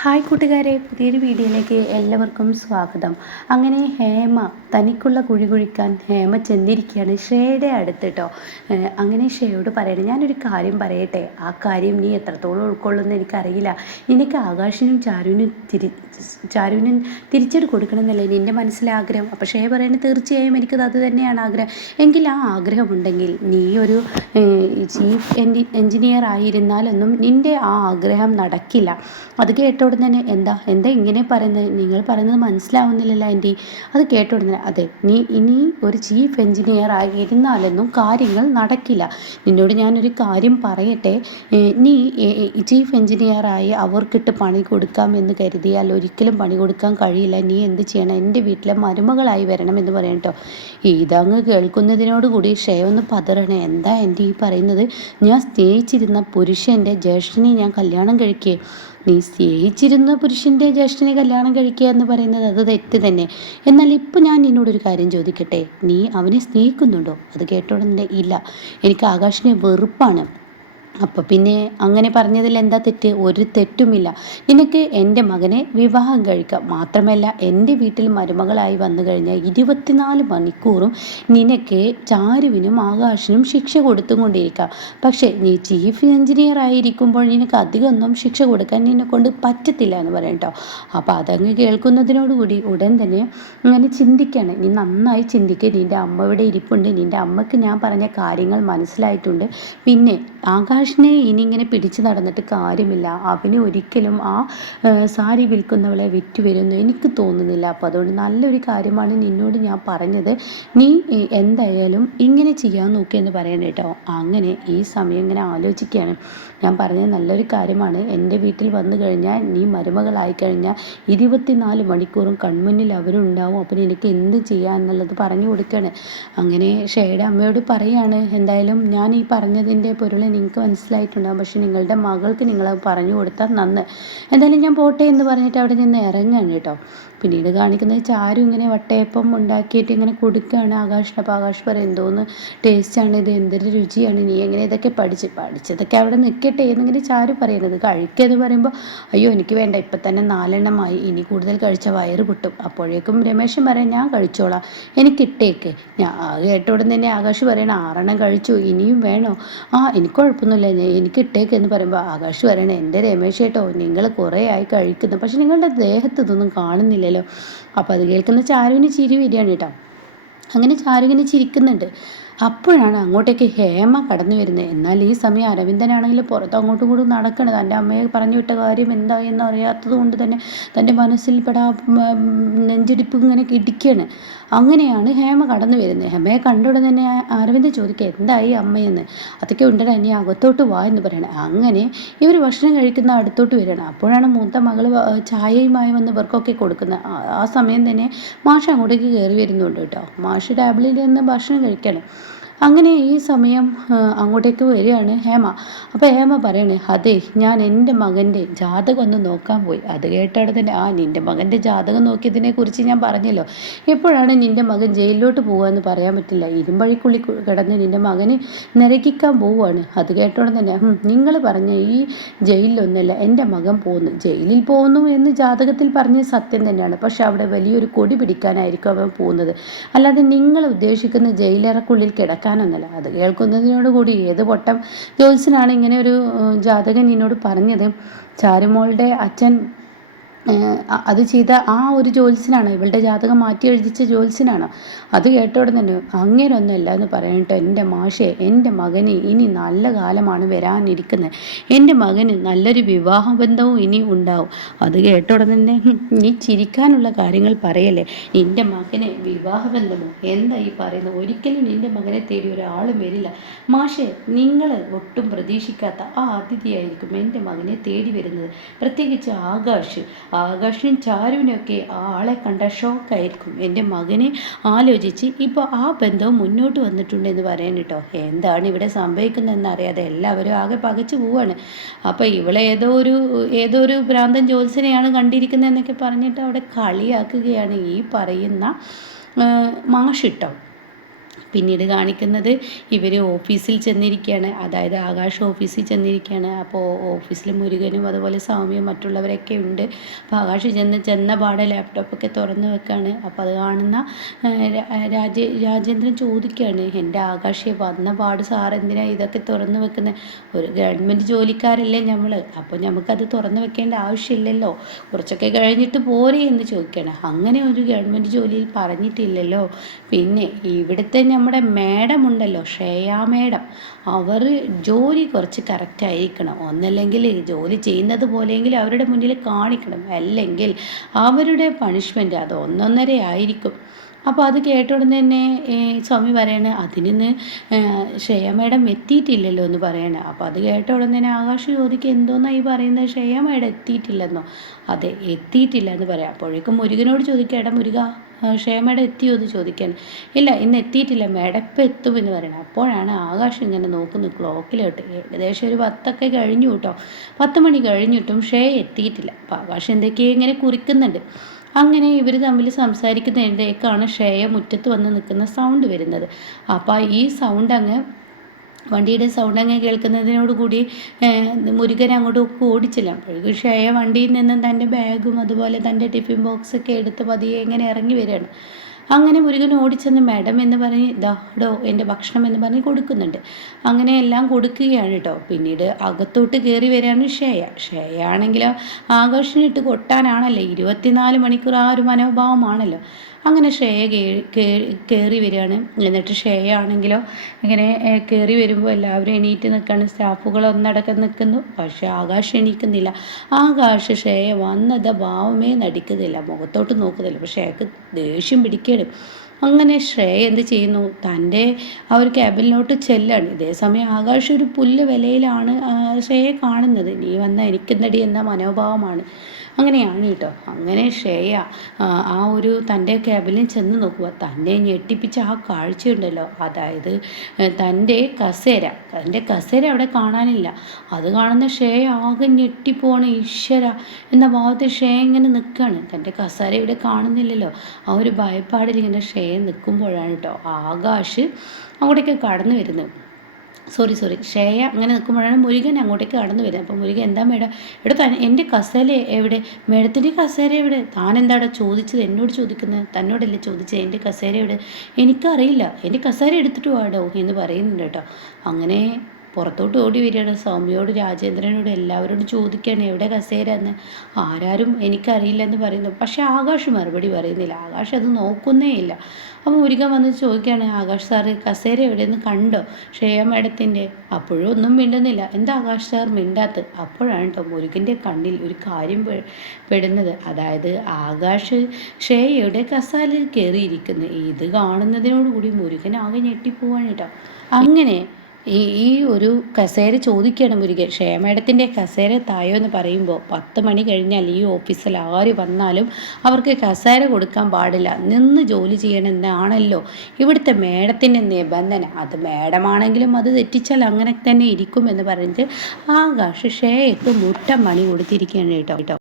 Hi കൂട്ടുകാരെ, പുതിയൊരു വീഡിയോയിലേക്ക് എല്ലാവർക്കും സ്വാഗതം. അങ്ങനെ ഹേമ തനിക്കുള്ള കുഴി കുഴിക്കാൻ ഹേമ ചെന്നിരിക്കുകയാണ് ശ്രേയയുടെ അടുത്ത് കേട്ടോ. അങ്ങനെ ശ്രേയയോട് പറയണേ, ഞാനൊരു കാര്യം പറയട്ടെ, ആ കാര്യം നീ എത്രത്തോളം ഉൾക്കൊള്ളുമെന്ന് എനിക്കറിയില്ല. നിനക്ക് ആകാശിനും ചാരുവിനും തിരിച്ചടി കൊടുക്കണമെന്നല്ലേ നിൻ്റെ മനസ്സിലെ ആഗ്രഹം. അപ്പോൾ ശ്രേയ പറയുന്നത് തീർച്ചയായും എനിക്കത് അത് തന്നെയാണ് ആഗ്രഹം. എങ്കിൽ ആ ആഗ്രഹമുണ്ടെങ്കിൽ നീ ഒരു ചീഫ് എൻജിനീയർ ആയിരുന്നാലൊന്നും നിൻ്റെ ആ ആഗ്രഹം നടക്കില്ല. അത് കേട്ട ഉടനെ തന്നെ എന്താ ഇങ്ങനെ പറയുന്നത്, നിങ്ങൾ പറയുന്നത് മനസ്സിലാവുന്നില്ലല്ലോ ആൻറ്റി. അത് കേട്ട ഉടനെ അതെ, നീ ഇനി ഒരു ചീഫ് എൻജിനീയർ ആയിരുന്നാലൊന്നും കാര്യങ്ങൾ നടക്കില്ല. നിന്നോട് ഞാനൊരു കാര്യം പറയട്ടെ, നീ ചീഫ് എൻജിനീയറായി അവർക്കിട്ട് പണി കൊടുക്കാം എന്ന് കരുതിയാൽ ഒരിക്കലും പണി കൊടുക്കാൻ കഴിയില്ല. നീ എന്ത് ചെയ്യണം, എൻ്റെ വീട്ടിലെ മരുമകളായി വരണം എന്ന് പറയണം കേട്ടോ. ഇതങ്ങ് കേൾക്കുന്നതിനോടുകൂടി ശ്രേയ ഒന്ന് പതറണേ. എന്താ എൻ്റെ ഈ പറയുന്നത്? ഞാൻ സ്നേഹിച്ചിരുന്ന പുരുഷൻ്റെ ജ്യേഷ്ഠനെ ഞാൻ കല്യാണം കഴിക്കേ. നീ സ്നേഹിച്ചിരുന്ന പുരുഷൻ്റെ ജ്യേഷ്ഠനെ കല്യാണം കഴിക്കുക എന്ന് പറയുന്നത് അത് തെറ്റ് തന്നെ. എന്നാൽ ഇപ്പോൾ ഞാൻ നിന്നോടൊരു കാര്യം ചോദിക്കട്ടെ, നീ അവനെ സ്നേഹിക്കുന്നുണ്ടോ? അത് കേട്ടോടനെ ഇല്ല, എനിക്ക് ആകാശിനെ വെറുപ്പാണ്. അപ്പോൾ പിന്നെ അങ്ങനെ പറഞ്ഞതിൽ എന്താ തെറ്റ്? ഒരു തെറ്റുമില്ല. നിനക്ക് എൻ്റെ മകനെ വിവാഹം കഴിക്കാം. മാത്രമല്ല എൻ്റെ വീട്ടിൽ മരുമകളായി വന്നു കഴിഞ്ഞാൽ 24 മണിക്കൂറും നിനക്ക് ചാരുവിനും ആകാശിനും ശിക്ഷ കൊടുത്തുകൊണ്ടിരിക്കാം. പക്ഷേ നീ ചീഫ് എൻജിനീയർ ആയിരിക്കുമ്പോൾ നിനക്ക് അധികമൊന്നും ശിക്ഷ കൊടുക്കാൻ നിന്നെ കൊണ്ട് പറ്റത്തില്ല എന്ന് പറയും കേട്ടോ. അപ്പോൾ അതങ്ങ് കേൾക്കുന്നതിനോടുകൂടി ഉടൻ തന്നെ അങ്ങനെ ചിന്തിക്കുകയാണ്. നീ നന്നായി ചിന്തിക്കുക. നിൻ്റെ അമ്മ ഇവിടെ ഇരിപ്പുണ്ട്. നിൻ്റെ അമ്മയ്ക്ക് ഞാൻ പറഞ്ഞ കാര്യങ്ങൾ മനസ്സിലായിട്ടുണ്ട്. പിന്നെ ആകാശിനെ ഇനി ഇങ്ങനെ പിടിച്ചു നടന്നിട്ട് കാര്യമില്ല. അവന് ഒരിക്കലും ആ സാരി വിൽക്കുന്നവളെ വിറ്റ് വരുമെന്ന് എനിക്ക് തോന്നുന്നില്ല. അപ്പോൾ അതുകൊണ്ട് നല്ലൊരു കാര്യമാണ് നിന്നോട് ഞാൻ പറഞ്ഞത്. നീ എന്തായാലും ഇങ്ങനെ ചെയ്യാൻ നോക്കിയെന്ന് പറയാൻ കേട്ടോ. അങ്ങനെ ഈ സമയം ഇങ്ങനെ ആലോചിക്കുകയാണ്. ഞാൻ പറഞ്ഞത് നല്ലൊരു കാര്യമാണ്. എൻ്റെ വീട്ടിൽ വന്നു കഴിഞ്ഞാൽ നീ മരുമകളായി കഴിഞ്ഞാൽ 24 മണിക്കൂറും കൺമുന്നിൽ അവരുണ്ടാവും. അപ്പം എനിക്ക് എന്ത് ചെയ്യാൻ എന്നുള്ളത് പറഞ്ഞു കൊടുക്കുകയാണ്. അങ്ങനെ ഷേയുടെ അമ്മയോട് പറയാണ്, എന്തായാലും ഞാൻ ഈ പറഞ്ഞതിൻ്റെ പൊരുൾ നിങ്ങൾക്ക് മനസ്സിലായിട്ടുണ്ടാകും. പക്ഷെ നിങ്ങളുടെ മകൾക്ക് നിങ്ങളത് പറഞ്ഞു കൊടുത്താൽ നന്ന്. എന്തായാലും ഞാൻ പോട്ടെ എന്ന് പറഞ്ഞിട്ട് അവിടെ നിന്ന് ഇറങ്ങുകയാണ് കേട്ടോ. പിന്നീട് കാണിക്കുന്നത് ചാരു ഇങ്ങനെ വട്ടയപ്പം ഉണ്ടാക്കിയിട്ട് ഇങ്ങനെ കൊടുക്കുകയാണ് ആകാശിന്. അപ്പോൾ ആകാശ് പറയും, എന്തോന്ന് ടേസ്റ്റാണ് ഇത്, എന്തൊരു രുചിയാണ്, നീ എങ്ങനെ ഇതൊക്കെ പഠിച്ചതൊക്കെ അവിടെ നിൽക്കട്ടെ എന്നിങ്ങനെ ചാരു പറയുന്നത്. കഴിക്കുക പറയുമ്പോൾ അയ്യോ എനിക്ക് വേണ്ട, ഇപ്പം തന്നെ 4 എണ്ണമായി, ഇനി കൂടുതൽ കഴിച്ച വയറ് പൊട്ടും. അപ്പോഴേക്കും രമേശൻ പറയാം, ഞാൻ കഴിച്ചോളാം, എനിക്കിട്ടേക്ക്. ഞാൻ കേട്ടോടെ തന്നെ ആകാശ് പറയണം, 6 എണ്ണം കഴിച്ചു, ഇനിയും വേണോ? എനിക്ക് കുഴപ്പമൊന്നുമില്ല, എനിക്ക് ഇട്ടേക്ക് എന്ന് പറയുമ്പോൾ ആകാശ് പറയണേ, എൻ്റെ രമേശ് കേട്ടോ, നിങ്ങൾ കുറേ ആയി കഴിക്കുന്നു, പക്ഷെ നിങ്ങളുടെ ദേഹത്ത് ഇതൊന്നും കാണുന്നില്ലല്ലോ. അപ്പോൾ അത് കേൾക്കുന്ന ചാരുവിന് ചിരി വരികയാണ് കേട്ടോ. അങ്ങനെ ചാരു ഇങ്ങനെ ചിരിക്കുന്നുണ്ട്. അപ്പോഴാണ് അങ്ങോട്ടേക്ക് ഹേമ കടന്നു വരുന്നത്. എന്നാൽ ഈ സമയം അരവിന്ദനാണെങ്കിൽ പുറത്ത് അങ്ങോട്ടും ഇങ്ങോട്ടും നടക്കണത്. തൻ്റെ അമ്മയെ പറഞ്ഞു വിട്ട കാര്യം എന്തായെന്ന് അറിയാത്തത് കൊണ്ട് തന്നെ തൻ്റെ മനസ്സിൽ നെഞ്ചിടിപ്പ് ഇങ്ങനെ ഇടിക്കുകയാണ്. അങ്ങനെയാണ് ഹേമ കടന്നു വരുന്നത്. ഹേമയെ കണ്ടുടനെ തന്നെ അരവിന്ദൻ ചോദിക്കുക, എന്തായി അമ്മയെന്ന്. അതൊക്കെ ഉണ്ടടാ, നീ അകത്തോട്ട് വാ എന്ന് പറയണേ. അങ്ങനെ ഇവർ ഭക്ഷണം കഴിക്കുന്ന അടുത്തോട്ട് വരികയാണ്. അപ്പോഴാണ് മൂത്ത മകൾ ചായയുമായി വന്ന് ഇവർക്കൊക്കെ കൊടുക്കുന്നത്. ആ സമയം തന്നെ മാഷ് അങ്ങോട്ടേക്ക് കയറി വരുന്നുണ്ട് കേട്ടോ. മാഷ് ടേബിളിൽ നിന്ന് ഭക്ഷണം കഴിക്കണം. അങ്ങനെ ഈ സമയം അങ്ങോട്ടേക്ക് വരികയാണ് ഹേമ. അപ്പോൾ ഹേമ പറയണേ, അതെ ഞാൻ എൻ്റെ മകൻ്റെ ജാതകം ഒന്ന് നോക്കാൻ പോയി. അത് കേട്ടവിടെ തന്നെ നിൻ്റെ മകൻ്റെ ജാതകം നോക്കിയതിനെ കുറിച്ച് ഞാൻ പറഞ്ഞല്ലോ. എപ്പോഴാണ് നിൻ്റെ മകൻ ജയിലിലോട്ട് പോകുകയെന്ന് പറയാൻ പറ്റില്ല. ഇരുമ്പഴിക്കുള്ളിൽ കിടന്ന് നിൻ്റെ മകന് നരകിക്കാൻ പോവുകയാണ്. അത് കേട്ടോടെ തന്നെ നിങ്ങൾ പറഞ്ഞ ഈ ജയിലിലൊന്നല്ല എൻ്റെ മകൻ പോകുന്നു. ജയിലിൽ പോകുന്നു എന്ന് ജാതകത്തിൽ പറഞ്ഞ സത്യം തന്നെയാണ്. പക്ഷെ അവിടെ വലിയൊരു കൊടി പിടിക്കാനായിരിക്കും അവൻ പോകുന്നത്. അല്ലാതെ നിങ്ങൾ ഉദ്ദേശിക്കുന്ന ജയിലറക്കുള്ളിൽ കിടക്കാനൊന്നല്ല. അത് കേൾക്കുന്നതിനോടുകൂടി ഏത് പൊട്ടം ജ്യോത്സ്യനാണ് ഇങ്ങനെ ഒരു ജാതകൻ എന്നോട് പറഞ്ഞത്? ചാരുമോളുടെ അച്ഛൻ അത് ചെയ്ത ആ ഒരു ജ്യോത്സ്യനാണ്, ഇവളുടെ ജാതകം മാറ്റി എഴുതിച്ച ജ്യോത്സ്യനാണ്. അത് കേട്ടോടെ തന്നെ അങ്ങനെയൊന്നുമല്ല എന്ന് പറയട്ടോ. എൻ്റെ മാഷേ, എൻ്റെ മകന് ഇനി നല്ല കാലമാണ് വരാനിരിക്കുന്നത്. എൻ്റെ മകന് നല്ലൊരു വിവാഹബന്ധവും ഇനി ഉണ്ടാവും. അത് കേട്ടോടെ തന്നെ നീ ചിരിക്കാനുള്ള കാര്യങ്ങൾ പറയല്ലേ. നിൻ്റെ മകനെ വിവാഹബന്ധമോ? എന്താ ഈ പറയുന്നത്? ഒരിക്കലും നിൻ്റെ മകനെ തേടി ഒരാളും വരില്ല മാഷേ. നിങ്ങൾ ഒട്ടും പ്രതീക്ഷിക്കാത്ത ആ അതിഥിയായിരിക്കും എൻ്റെ മകനെ തേടി വരുന്നത്. പ്രത്യേകിച്ച് ആകാശിനും ചാരുവിനൊക്കെ ആ ആളെ കണ്ട ഷോക്കായിരിക്കും. എൻ്റെ മകനെ ആലോചിച്ച് ഇപ്പോൾ ആ ബന്ധവും മുന്നോട്ട് വന്നിട്ടുണ്ടെന്ന് പറയാൻ കേട്ടോ. എന്താണ് ഇവിടെ സംഭവിക്കുന്നതെന്ന് അറിയാതെ എല്ലാവരും ആകെ പകച്ചു പോവാണ്. അപ്പോൾ ഇവളെ ഏതോ ഒരു ഭ്രാന്തൻ ജ്യോത്സ്യനെയാണ് കണ്ടിരിക്കുന്നതെന്നൊക്കെ പറഞ്ഞിട്ട് അവിടെ കളിയാക്കുകയാണ് ഈ പറയുന്ന മാഷിട്ടോ. പിന്നീട് കാണിക്കുന്നത് ഇവർ ഓഫീസിൽ ചെന്നിരിക്കുകയാണ്, അതായത് ആകാശ് ഓഫീസിൽ ചെന്നിരിക്കുകയാണ്. അപ്പോൾ ഓഫീസിൽ മുരുകനും അതുപോലെ സൗമ്യയും മറ്റുള്ളവരൊക്കെ ഉണ്ട്. അപ്പോൾ ആകാശ് ചെന്ന പാടെ ലാപ്ടോപ്പൊക്കെ തുറന്ന് വെക്കുകയാണ്. അപ്പോൾ അത് കാണുന്ന രാജേന്ദ്രൻ ചോദിക്കുകയാണ്, എൻ്റെ ആകാശെ വന്ന പാട് സാർ എന്തിനാണ് ഇതൊക്കെ തുറന്ന് വെക്കുന്നത്? ഒരു ഗവൺമെൻറ് ജോലിക്കാരല്ലേ നമ്മൾ, അപ്പോൾ നമുക്കത് തുറന്ന് വെക്കേണ്ട ആവശ്യമില്ലല്ലോ, കുറച്ചൊക്കെ കഴിഞ്ഞിട്ട് പോരെ എന്ന് ചോദിക്കുകയാണ്. അങ്ങനെ ഒരു ഗവൺമെൻറ് ജോലിയിൽ പറഞ്ഞിട്ടില്ലല്ലോ. പിന്നെ ഇവിടുത്തെ നമ്മുടെ മേഡം ഉണ്ടല്ലോ, ശ്രേയ മേഡം, അവർ ജോലി കുറച്ച് കറക്റ്റായിരിക്കണം. ഒന്നല്ലെങ്കിൽ ജോലി ചെയ്യുന്നത് പോലെയെങ്കിൽ അവരുടെ മുന്നിൽ കാണിക്കണം, അല്ലെങ്കിൽ അവരുടെ പണിഷ്മെൻറ്റ് അത് ഒന്നൊന്നര ആയിരിക്കും. അപ്പോൾ അത് കേട്ട ഉടനെ തന്നെ സ്വാമി പറയണേ, അതിന് ശ്രേയ മേഡം എത്തിയിട്ടില്ലല്ലോ എന്ന് പറയണേ. അപ്പോൾ അത് കേട്ട ഉടനെ തന്നെ ആകാശ് ചോദിക്കുക, എന്തോന്നാണ് ഈ പറയുന്നത്, ശ്രേയ മേഡം എത്തിയിട്ടില്ലെന്നോ? അതെ, എത്തിയിട്ടില്ല എന്ന് പറയാം. അപ്പോഴേക്കും മുരുകനോട് ചോദിക്കുക, എടാ മുരുക, ശ്രേയ മേഡം എത്തിയോ എന്ന് ചോദിക്കാൻ. ഇല്ല, ഇന്ന് എത്തിയിട്ടില്ല, മേഡം ഇപ്പം എത്തുമെന്ന് പറയണം. അപ്പോഴാണ് ആകാശ് ഇങ്ങനെ നോക്കുന്നു ക്ലോക്കിലോട്ട്. ഏകദേശം ഒരു 10 കഴിഞ്ഞു കേട്ടോ, 10 മണി കഴിഞ്ഞിട്ടും ശ്രേയ എത്തിയിട്ടില്ല. അപ്പോൾ ആകാശ് എന്തൊക്കെയോ ഇങ്ങനെ കുറിക്കുന്നുണ്ട്. അങ്ങനെ ഇവർ തമ്മിൽ സംസാരിക്കുന്നതിൻ്റെയൊക്കെയാണ് ശ്രേയ മുറ്റത്ത് വന്ന് നിൽക്കുന്ന സൗണ്ട് വരുന്നത്. അപ്പോൾ ഈ സൗണ്ട് അങ്ങ് വണ്ടിയുടെ സൗണ്ട് അങ്ങ് കേൾക്കുന്നതിനോട് കൂടി മുരുകൻ അങ്ങോട്ടൊക്കെ ഓടിച്ചില്ല. അപ്പോഴേക്കും ശ്രേയ വണ്ടിയിൽ നിന്നും തൻ്റെ ബാഗും അതുപോലെ തൻ്റെ ടിഫിൻ ബോക്സൊക്കെ എടുത്ത് പതിയെ ഇങ്ങനെ ഇറങ്ങി വരികയാണ്. അങ്ങനെ മുരുകൻ ഓടിച്ചെന്ന് മാഡം എന്ന് പറഞ്ഞ് ഡോ എൻ്റെ ഭക്ഷണം എന്ന് പറഞ്ഞ് കൊടുക്കുന്നുണ്ട്. അങ്ങനെ എല്ലാം കൊടുക്കുകയാണ് കേട്ടോ. പിന്നീട് അകത്തോട്ട് കയറി വരികയാണ് ശ്രേയ ആണെങ്കിലോ ആകാശിനിട്ട് കൊട്ടാനാണല്ലോ, 24 മണിക്കൂർ ആ ഒരു മനോഭാവമാണല്ലോ. അങ്ങനെ ശ്രേയ കയറി വരികയാണ്. എന്നിട്ട് ശ്രേയ ആണെങ്കിലോ ഇങ്ങനെ കയറി വരുമ്പോൾ എല്ലാവരും എണീറ്റ് നിൽക്കുകയാണ്, സ്റ്റാഫുകൾ ഒന്നടക്കം നിൽക്കുന്നു. പക്ഷേ ആകാശ് എണീക്കുന്നില്ല. ആകാശ് ശ്രേയ വന്നത് ഭാവമേ നടിക്കുന്നില്ല, മുഖത്തോട്ട് നോക്കുന്നില്ല. പക്ഷേ ശ്രേയക്ക് ദേഷ്യം പിടിക്കുകയാണ്. അങ്ങനെ ശ്രേയ എന്ത് ചെയ്യുന്നു, തൻ്റെ ആ ഒരു ക്യാബിനിലോട്ട് ചെല്ലാണ്. ഇതേസമയം ആകാശ് ഒരു പുല്ല് വിലയിലാണ് ശ്രേയ കാണുന്നത്. നീ വന്ന എനിക്കെന്തടി എന്ന മനോഭാവമാണ്. അങ്ങനെയാണ് കേട്ടോ. അങ്ങനെ ശ്രേയ ആ ഒരു തൻ്റെ ക്യാബിനിൽ ചെന്ന് നോക്കുക. തന്നെ ഞെട്ടിപ്പിച്ച ആ കാഴ്ചയുണ്ടല്ലോ, അതായത് തൻ്റെ കസേര അവിടെ കാണാനില്ല. അത് കാണുന്ന ശ്രേയ ആകെ ഞെട്ടിപ്പോണ്. ഈശ്വര എന്ന ഭാവത്തിൽ ശ്രേയ ഇങ്ങനെ നിൽക്കുകയാണ്. തൻ്റെ കസേര ഇവിടെ കാണുന്നില്ലല്ലോ. ആ ഒരു ഭയപ്പാടിൽ ഇങ്ങനെ ശ്രേയ നിൽക്കുമ്പോഴാണ് കേട്ടോ ആകാശ് അങ്ങോട്ടേക്ക് കടന്നു വരുന്നത്. ശ്രേയ അങ്ങനെ നിൽക്കുമ്പോഴാണ് മുരുകൻ അങ്ങോട്ടേക്ക് കടന്നു വരുന്നത്. അപ്പോൾ മുരുകൻ, എന്താ മേഡം? എൻ്റെ കസേര എവിടെ? മേഡത്തിൻ്റെ കസേര എവിടെ? താൻ എന്താടാ ചോദിച്ചത്, എന്നോട് ചോദിക്കുന്നത്? തന്നോടല്ലേ ചോദിച്ചത് എൻ്റെ കസേര എവിടെ? എനിക്കറിയില്ല, എൻ്റെ കസേര എടുത്തിട്ട് വാടോ എന്ന് പറയുന്നുണ്ട് കേട്ടോ. അങ്ങനെ പുറത്തോട്ട് ഓടി വരികയാണ്. സൗമ്യയോട് രാജേന്ദ്രനോട് എല്ലാവരോടും ചോദിക്കുകയാണ്, എവിടെ കസേര എന്ന്. ആരാരും എനിക്കറിയില്ല എന്ന് പറയുന്നു. പക്ഷേ ആകാശ് മറുപടി പറയുന്നില്ല. ആകാശ് അത് നോക്കുന്നേ ഇല്ല. അപ്പോൾ മുരുകൻ വന്ന് ചോദിക്കുകയാണ്, ആകാശ് സാറ് കസേര എവിടെയെന്ന് കണ്ടോ ശ്രേയ മേഡത്തിൻ്റെ? അപ്പോഴും ഒന്നും മിണ്ടുന്നില്ല. എന്താ ആകാശ് സാർ മിണ്ടാത്തത്? അപ്പോഴാണ് കേട്ടോ മുരുകൻ്റെ കണ്ണിൽ ഒരു കാര്യം പെടുന്നത്. അതായത് ആകാശ് ശ്രേയയുടെ കസാലയിൽ കയറിയിരിക്കുന്നു. ഇത് കാണുന്നതിനോടുകൂടി മുരുകൻ ആകെ ഞെട്ടിപ്പോവാണ് കേട്ടോ. അങ്ങനെ ഈ ഒരു കസേര ചോദിക്കുകയാണ് മുരുകൻ, ശ്രേയ മേഡത്തിൻ്റെ കസേര തായോ എന്ന് പറയുമ്പോൾ 10 മണി കഴിഞ്ഞാൽ ഈ ഓഫീസിൽ ആര് വന്നാലും അവർക്ക് കസേര കൊടുക്കാൻ പാടില്ല, നിന്ന് ജോലി ചെയ്യണമെന്നാണല്ലോ ഇവിടുത്തെ മേഡത്തിൻ്റെ നിബന്ധന. അത് മേഡമാണെങ്കിലും അത് തെറ്റിച്ചാൽ അങ്ങനെ തന്നെ ഇരിക്കുമെന്ന് പറഞ്ഞിട്ട് ആകാശ് ശ്രേയക്ക് മുട്ടം പണി കൊടുത്തിരിക്കുകയാണ് കേട്ടോ.